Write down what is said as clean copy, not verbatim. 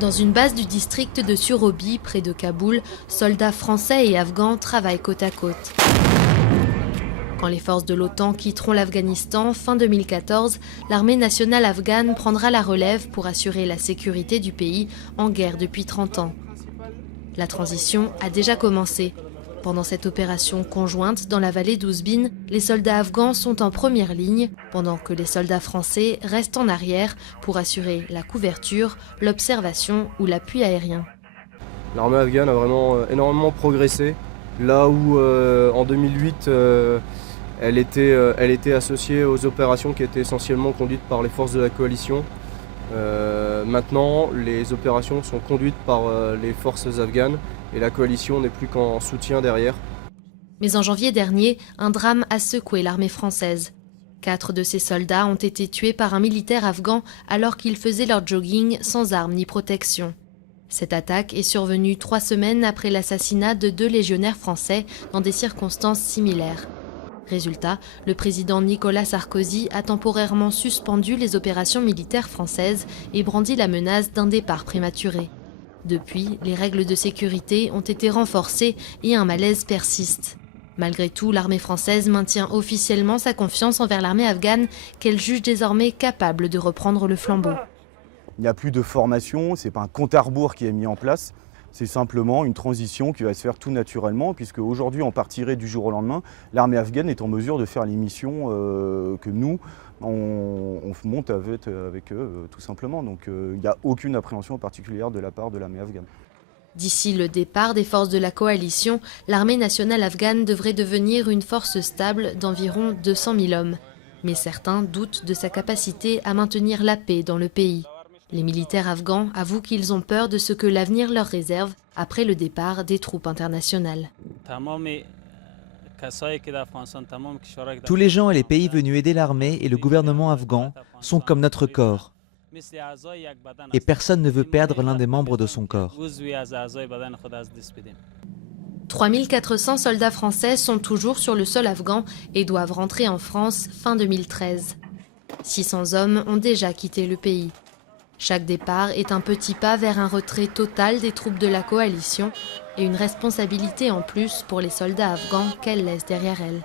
Dans une base du district de Surobi, près de Kaboul, soldats français et afghans travaillent côte à côte. Quand les forces de l'OTAN quitteront l'Afghanistan fin 2014, l'armée nationale afghane prendra la relève pour assurer la sécurité du pays en guerre depuis 30 ans. La transition a déjà commencé. Pendant cette opération conjointe dans la vallée d'Ouzbin, les soldats afghans sont en première ligne, pendant que les soldats français restent en arrière pour assurer la couverture, l'observation ou l'appui aérien. L'armée afghane a vraiment énormément progressé. Là où en 2008, elle était associée aux opérations qui étaient essentiellement conduites par les forces de la coalition. Maintenant, les opérations sont conduites par les forces afghanes et la coalition n'est plus qu'en soutien derrière. Mais en janvier dernier, un drame a secoué l'armée française. 4 de ses soldats ont été tués par un militaire afghan alors qu'ils faisaient leur jogging sans armes ni protection. Cette attaque est survenue 3 semaines après l'assassinat de 2 légionnaires français dans des circonstances similaires. Résultat, le président Nicolas Sarkozy a temporairement suspendu les opérations militaires françaises et brandi la menace d'un départ prématuré. Depuis, les règles de sécurité ont été renforcées et un malaise persiste. Malgré tout, l'armée française maintient officiellement sa confiance envers l'armée afghane qu'elle juge désormais capable de reprendre le flambeau. Il n'y a plus de formation, ce n'est pas un compte à rebours qui est mis en place. C'est simplement une transition qui va se faire tout naturellement, puisque aujourd'hui, on partirait du jour au lendemain. L'armée afghane est en mesure de faire les missions que nous, on monte avec eux, tout simplement. Donc il n'y a aucune appréhension particulière de la part de l'armée afghane. D'ici le départ des forces de la coalition, l'armée nationale afghane devrait devenir une force stable d'environ 200 000 hommes. Mais certains doutent de sa capacité à maintenir la paix dans le pays. Les militaires afghans avouent qu'ils ont peur de ce que l'avenir leur réserve après le départ des troupes internationales. Tous les gens et les pays venus aider l'armée et le gouvernement afghan sont comme notre corps. Et personne ne veut perdre l'un des membres de son corps. 3400 soldats français sont toujours sur le sol afghan et doivent rentrer en France fin 2013. 600 hommes ont déjà quitté le pays. Chaque départ est un petit pas vers un retrait total des troupes de la coalition et une responsabilité en plus pour les soldats afghans qu'elle laisse derrière elle.